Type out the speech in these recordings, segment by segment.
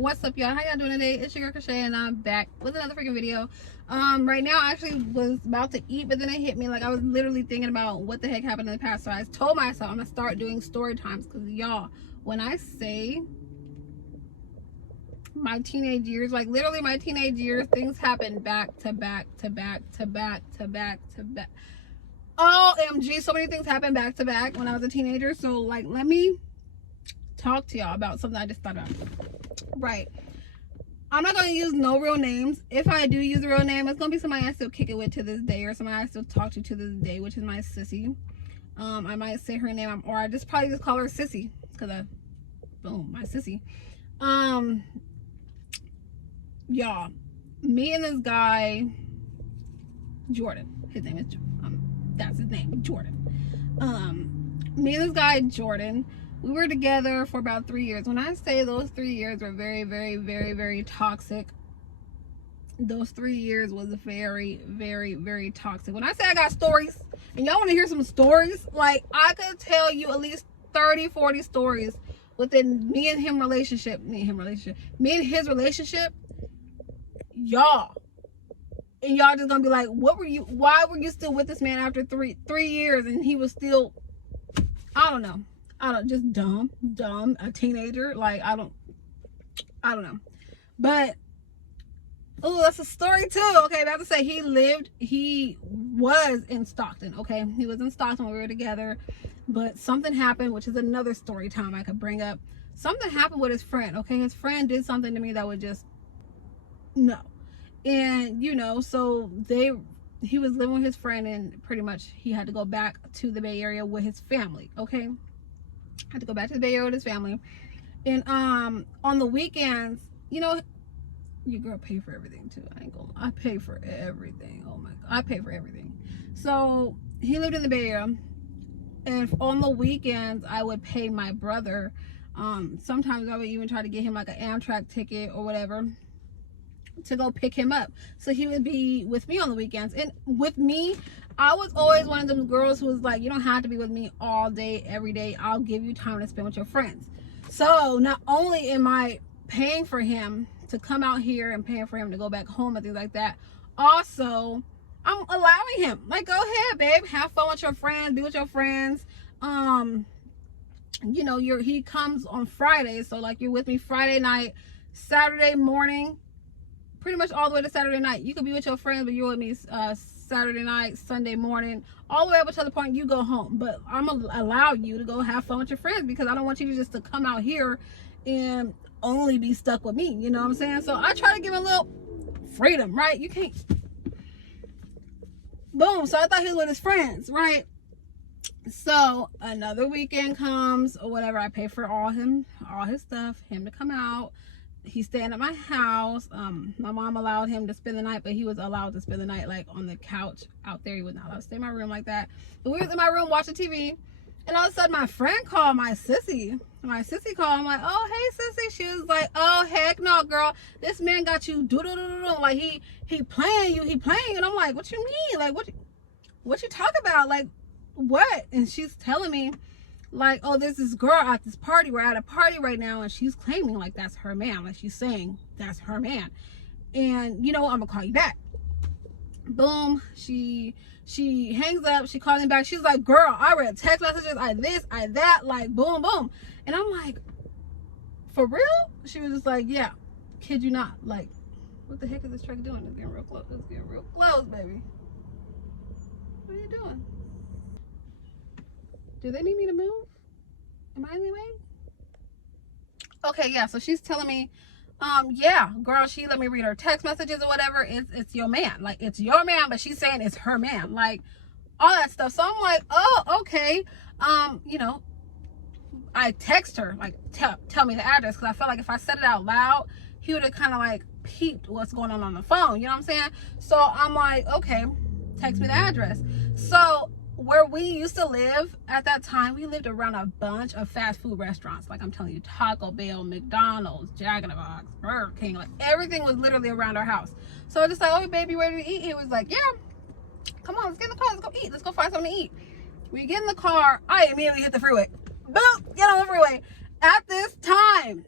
What's up, y'all? How y'all doing today? It's your girl Khrisaceb, and I'm back with another freaking video. Right now I actually was about to eat, but then it hit me. Like, I was literally thinking about what the heck happened in the past. So I told myself I'm gonna start doing story times, because y'all, when I say my teenage years, like literally my teenage years, things happen back to back to back to back to back to back. OMG, so many things happened back to back when I was a teenager. So like, let me talk to y'all about something I just thought of. Right, I'm not gonna use no real names. If I do use a real name, it's gonna be somebody I still kick it with to this day, or somebody I still talk to this day, which is my sissy. I might say her name, or I just probably just call her Sissy, because boom, my sissy. Y'all, me and this guy Jordan, his name is that's his name, Jordan. Me and this guy Jordan, we were together for about 3 years. When I say those 3 years were very, very, very, very toxic, those 3 years was very, very, very toxic. When I say I got stories, and y'all want to hear some stories, like, I could tell you at least 30, 40 stories within me and his relationship, y'all. And y'all just gonna be like, why were you still with this man after three years, and he was still, I don't know, just dumb, a teenager. Like, I don't know. But, oh, that's a story too. Okay, about to say, he was in Stockton. Okay, he was in Stockton when we were together, but something happened, which is another story time I could bring up. Something happened with his friend. Okay, his friend did something to me that would just, no. And you know, so he was living with his friend, and pretty much he had to go back to the Bay Area with his family. Okay, had to go back to the Bay Area with his family. And on the weekends, you know, your girl pay for everything too. I pay for everything. Oh my god, I pay for everything. So he lived in the Bay Area, and on the weekends I would pay my brother. Sometimes I would even try to get him like an Amtrak ticket or whatever to go pick him up, so he would be with me on the weekends. And with me, I was always one of them girls who was like, you don't have to be with me all day every day. I'll give you time to spend with your friends. So not only am I paying for him to come out here and paying for him to go back home and things like that, also I'm allowing him, like, go ahead babe, have fun with your friends, be with your friends. You know, he comes on Friday, so like, you're with me Friday night, Saturday morning, pretty much all the way to Saturday night. You could be with your friends, but you're with me Saturday night, Sunday morning, all the way up until the point you go home. But I'm gonna allow you to go have fun with your friends, because I don't want you to just to come out here and only be stuck with me, you know what I'm saying? So I try to give him a little freedom, right? You can't, boom. So I thought he was with his friends, right? So another weekend comes or whatever, I pay for all his stuff, him to come out. He's staying at my house. My mom allowed him to spend the night, but he was allowed to spend the night like on the couch out there. He was not allowed to stay in my room like that. But we was in my room watching TV, and all of a sudden my friend called, my sissy called. I'm like, oh hey sissy. She was like, oh heck no girl, this man got you like he playing you. And I'm like, what you mean? Like, what you talk about? Like, what? And she's telling me like, oh, there's this girl at this party. We're at a party right now, and she's claiming like that's her man. Like, she's saying that's her man. And you know, I'm gonna call you back. Boom. She hangs up. She calls me back. She's like, girl, I read text messages, I this, I that, like boom, boom. And I'm like, for real? She was just like, yeah, kid you not. Like, what the heck is this truck doing? It's getting real close. It's getting real close, baby. What are you doing? Do they need me to move? Am I in the way? Okay, yeah, so she's telling me, yeah, girl, she let me read her text messages or whatever. It's your man. Like, it's your man, but she's saying it's her man. Like, all that stuff. So I'm like, oh, okay. You know, I text her, like, tell me the address, because I felt like if I said it out loud, he would have kind of like peeped what's going on the phone. You know what I'm saying? So I'm like, okay, text me the address. So where we used to live at that time, we lived around a bunch of fast food restaurants. Like, I'm telling you, Taco Bell, McDonald's, Jack in the Box, Burger King, like everything was literally around our house. So I just like, oh baby, ready to eat? He was like, yeah, come on, let's get in the car, let's go eat, let's go find something to eat. We get in the car, I immediately hit the freeway. Boom, get on the freeway. At this time,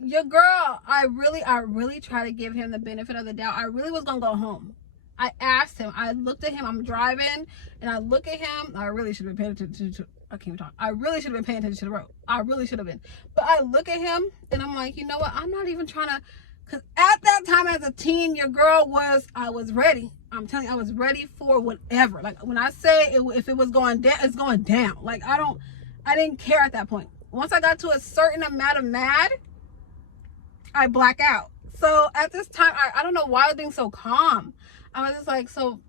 your girl, I really try to give him the benefit of the doubt. I really was gonna go home. I asked him, I looked at him, I'm driving, and I look at him. I really should have been paying attention to, I can't even talk. I really should have been paying attention to the road. I really should have been. But I look at him, and I'm like, you know what? I'm not even trying to, because at that time as a teen, your girl I was ready. I'm telling you, I was ready for whatever. Like, when I say, if it was going down, it's going down. Like, I didn't care at that point. Once I got to a certain amount of mad, I black out. So at this time, I don't know why I was being so calm. I was just like, so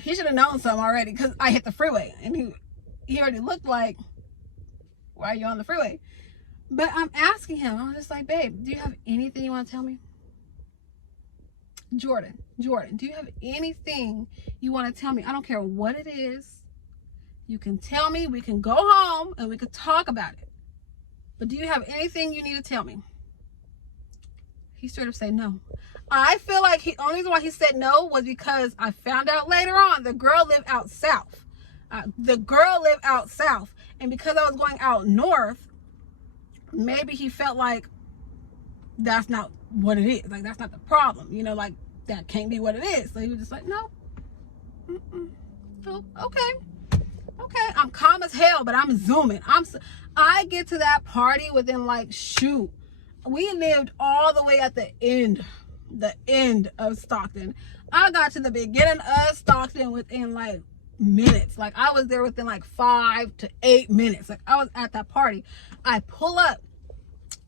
he should have known something already, because I hit the freeway and he already looked like, why are you on the freeway? But I'm asking him, I was just like, babe, do you have anything you want to tell me? Jordan, do you have anything you want to tell me? I don't care what it is. You can tell me, we can go home and we could talk about it. But do you have anything you need to tell me? He straight up said no. I feel like the only reason why he said no was because I found out later on the girl lived out south. And because I was going out north, maybe he felt like that's not what it is. Like, that's not the problem. You know, like, that can't be what it is. So he was just like, no. Oh, okay. I'm calm as hell, but I'm zooming. I get to that party within, like, shoot. We lived all the way at the end of Stockton. I got to the beginning of Stockton within, like, minutes. Like, I was there within, like, 5 to 8 minutes. Like, I was at that party. I pull up.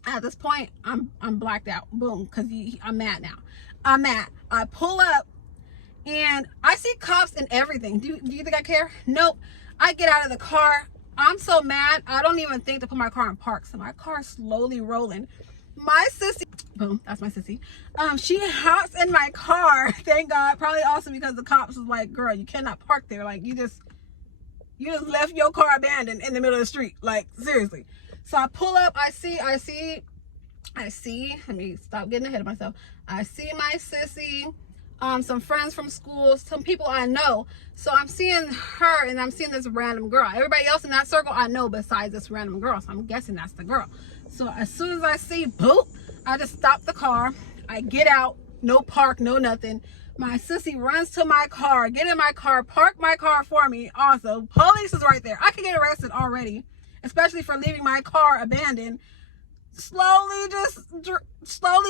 At this point, I'm blacked out. Boom, because I'm mad now. I'm mad. I pull up, and I see cops and everything. Do you think I care? Nope. I get out of the car. I'm so mad, I don't even think to put my car in park. So my car's slowly rolling. My sissy, boom, that's my sissy. She hops in my car. Thank God. Probably also because the cops was like, girl, you cannot park there. Like, you just left your car abandoned in the middle of the street. Like, seriously. So I pull up, I see, let me stop getting ahead of myself. I see my sissy, some friends from school, some people I know. So I'm seeing her and I'm seeing this random girl. Everybody else in that circle I know besides this random girl. So I'm guessing that's the girl. So as soon as I see, boop, I just stop the car. I get out, no park, no nothing. My sissy runs to my car, get in my car, park my car for me. Also, police is right there. I could get arrested already, especially for leaving my car abandoned. Slowly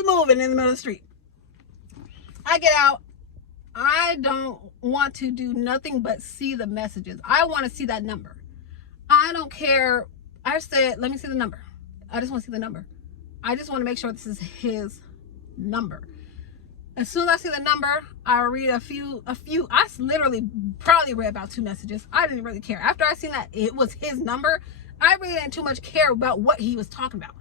moving in the middle of the street. I get out. I don't want to do nothing but see the messages. I want to see that number. I don't care. I said, let me see the number. I just want to see the number. I just want to make sure this is his number. As soon as I see the number, I read a few. I literally probably read about 2 messages. I didn't really care. After I seen that it was his number, I really didn't too much care about what he was talking about.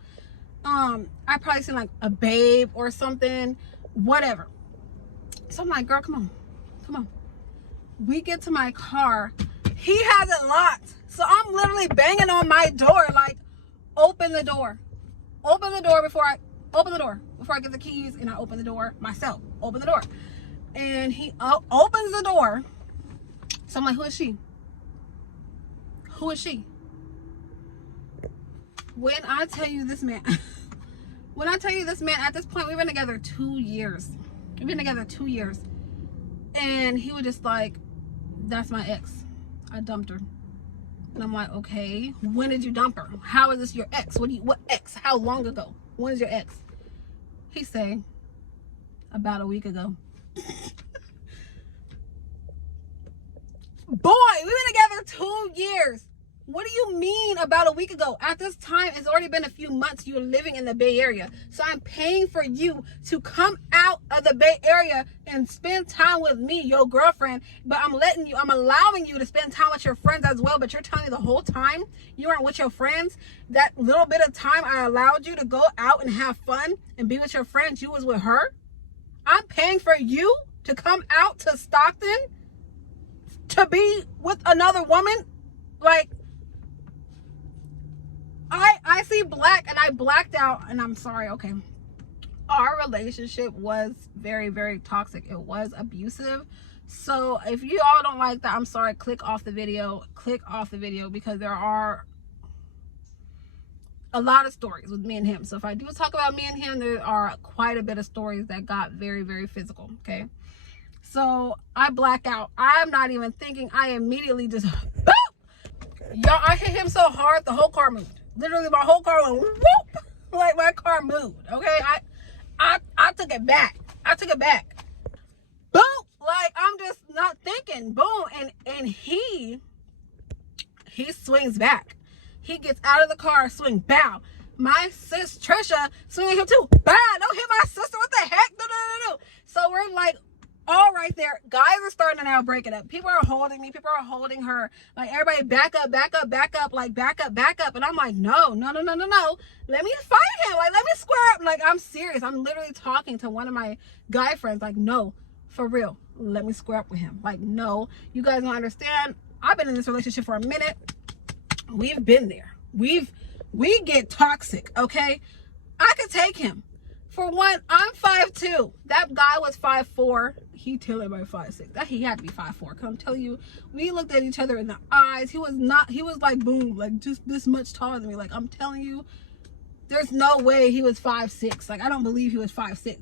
I probably seen like a babe or something, whatever. So I'm like, girl, come on. We get to my car. He has it locked. So I'm literally banging on my door, like, open the door before I get the keys, and I open the door myself. Open the door. And he opens the door. So I'm like, who is she? When I tell you this man, at this point, we've been together 2 years. And he was just like, that's my ex. I dumped her. And I'm like, okay, when did you dump her? How is this your ex? What ex? How long ago? When is your ex? He say, about a week ago. Boy, we've been together 2 years. What do you mean about a week ago? At this time, it's already been a few months you're living in the Bay Area. So I'm paying for you to come out of the Bay Area and spend time with me, your girlfriend. But I'm allowing you to spend time with your friends as well. But you're telling me the whole time you weren't with your friends. That little bit of time I allowed you to go out and have fun and be with your friends, you was with her. I'm paying for you to come out to Stockton to be with another woman. Like, I see black and I blacked out, and I'm sorry. Okay, our relationship was very, very toxic. It was abusive. So if you all don't like that, I'm sorry. Click off the video because a lot of stories with me and him. So if I do talk about me and him, there are quite a bit of stories that got very, very physical. Okay. So I black out. I'm not even thinking. I immediately just, boop! Y'all, I hit him so hard, the whole car moved. Literally, my whole car went whoop, like my car moved. Okay. I took it back. I took it back. Boom. Like, I'm just not thinking. Boom. And he swings back. He gets out of the car, swing, bow. My sis Trisha swinging him too. Bow, don't hit my sister. What the heck? No. So we're like all right there. Guys are starting to now break it up. People are holding me. People are holding her. Like, everybody back up. Like, back up. And I'm like, no. Let me fight him. Like, let me square up. Like, I'm serious. I'm literally talking to one of my guy friends. Like, no, for real. Let me square up with him. Like, no, you guys don't understand. I've been in this relationship for a minute. We've been there. We get toxic, okay? I could take him. For one, I'm 5'2". That guy was 5'4". He tailored by 5'6". That he had to be 5'4". Cause I'm telling you, we looked at each other in the eyes. He was like boom, like just this much taller than me. Like, I'm telling you, there's no way he was 5'6". Like, I don't believe he was 5'6".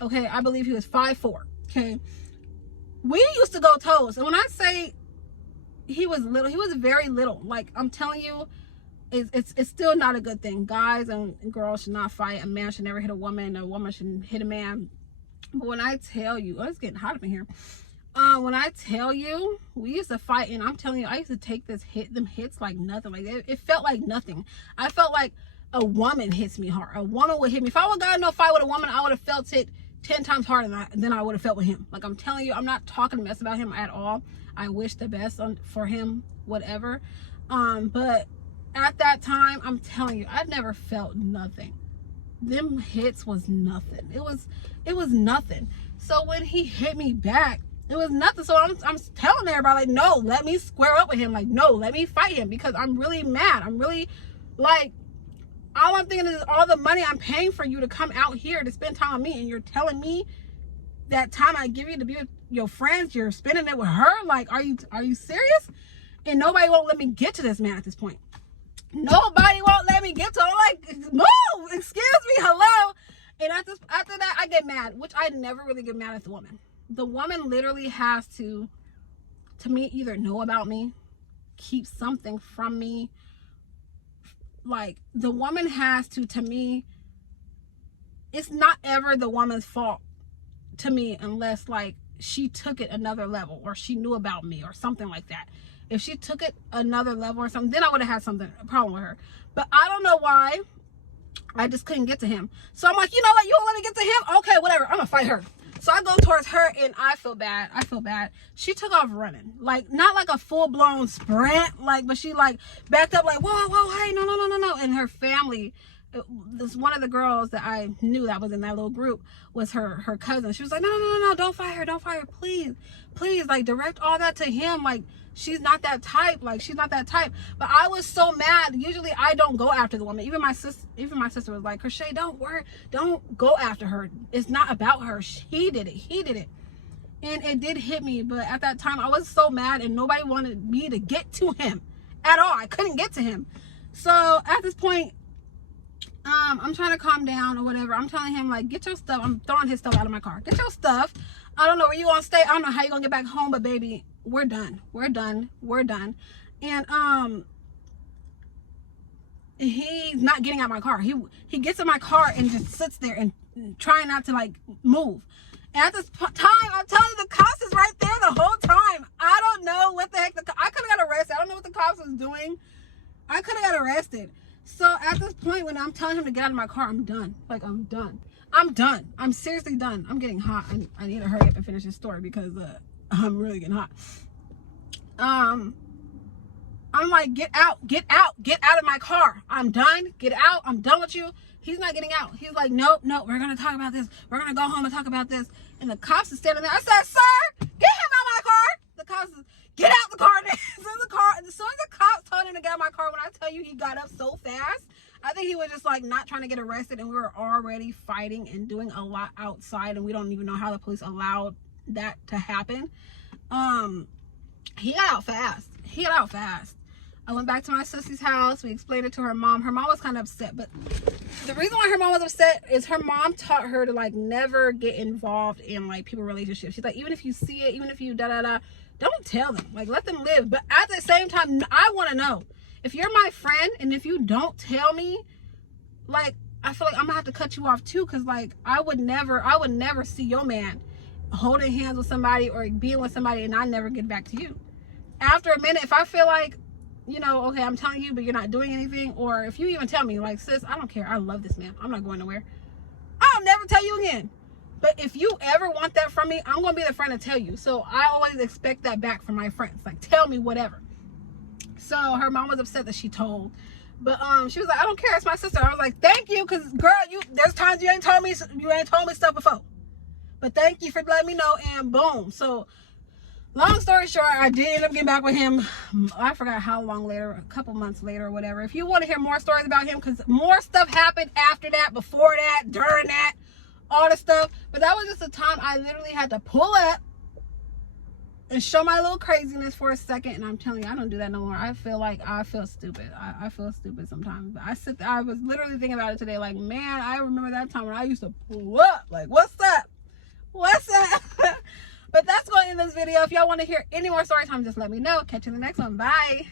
Okay, I believe he was 5'4". Okay, we used to go toes, and when I say he was little, he was very little. Like, I'm telling you, it's still not a good thing. Guys and girls should not fight. A man should never hit a woman. A woman shouldn't hit a man. But when I tell you, oh, it's getting hot up in here. When I tell you, we used to fight, and I'm telling you, I used to take them hits like nothing. Like, it felt like nothing. I felt like a woman hits me hard. A woman would hit me. If I would have gotten in a fight with a woman, I would have felt it 10 times harder than I would have felt with him. Like, I'm telling you, I'm not talking mess about him at all. I wish the best for him, whatever. But at that time, I'm telling you, I never felt nothing. Them hits was nothing. It was nothing. So when he hit me back, it was nothing. So I'm telling everybody, like, no, let me square up with him. Like, no, let me fight him, because I'm really mad. I'm really, like, all I'm thinking is all the money I'm paying for you to come out here to spend time with me, and you're telling me that time I give you to be with your friends, you're spending it with her? Like, are you serious? And nobody won't let me get to this man at this point. Nobody won't let me get to him. I'm like, move, excuse me, hello. And after that, I get mad, which I never really get mad at the woman. The woman literally has to me, either know about me, keep something from me. Like, the woman has to me, it's not ever the woman's fault to me, unless, like, she took it another level, or she knew about me, or something like that. If she took it another level or something, then I would have had a problem with her. But I don't know why. I just couldn't get to him. So I'm like, you know what? You won't let me get to him? Okay, whatever. I'm gonna fight her. So I go towards her, and I feel bad. She took off running. Like, not like a full-blown sprint, like, but she, like, backed up, like, whoa, hey, no. And her family, this one of the girls that I knew that was in that little group was her cousin. She was like, no, don't fight her, please, like, direct all that to him. Like, she's not that type. But I was so mad. Usually I don't go after the woman. Even my sister was like, Khrisaceb, don't go after her. It's not about her. He did it. And it did hit me. But at that time, I was so mad, and nobody wanted me to get to him at all. I couldn't get to him. So at this point, I'm trying to calm down or whatever. I'm telling him, like, get your stuff. I'm throwing his stuff out of my car. Get your stuff. I don't know where you gonna stay. I don't know how you gonna get back home, but baby, we're done. And he's not getting out my car. He gets in my car and just sits there and trying not to, like, move. And at this time, I'm telling you, the cops is right there the whole time. I don't know what the heck I could have got arrested. I don't know what the cops was doing. I could have got arrested. So at this point, when I'm telling him to get out of my car, I'm done. Like, I'm done. I'm seriously done. I'm getting hot. I need to hurry up and finish this story, because I'm really getting hot. I'm like, get out of my car. I'm done. Get out. I'm done with you. He's not getting out. He's like, no, we're going to talk about this. We're going to go home and talk about this. And the cops are standing there. I said, sir, get him out of my car. The cops is, get out the car. As soon as the cops told him to get out of my car, when I tell you, he got up so fast. I think he was just, like, not trying to get arrested, and we were already fighting and doing a lot outside, and we don't even know how the police allowed that to happen. He got out fast. I went back to my sissy's house. We explained it to her mom. Her mom was kind of upset, but the reason why her mom was upset is her mom taught her to like never get involved in like people relationships. She's like, even if you see it, even if you don't tell them, like let them live. But at the same time, I want to know, if you're my friend and if you don't tell me, like I feel like I'm gonna have to cut you off too, because like I would never see your man holding hands with somebody or being with somebody and I never get back to you. After a minute, if I feel like, you know, okay, I'm telling you but you're not doing anything, or if you even tell me like, sis, I don't care, I love this man, I'm not going nowhere, I'll never tell you again. But if you ever want that from me, I'm gonna be the friend to tell you. So I always expect that back from my friends, like tell me whatever. So her mom was upset that she told, but she was like, I don't care, it's my sister. I was like, thank you, because girl, there's times you ain't told me stuff before, but thank you for letting me know. And boom. So long story short, I did end up getting back with him. I forgot how long later, a couple months later or whatever. If you want to hear more stories about him, because more stuff happened after that, before that, during that, all the stuff. But that was just a time I literally had to pull up and show my little craziness for a second. And I'm telling you, I don't do that no more. I feel stupid. I feel stupid sometimes. But I was literally thinking about it today. Like, man, I remember that time when I used to pull up. Like, what's up? What's up? But that's going to end this video. If y'all want to hear any more story time, just let me know. Catch you in the next one. Bye.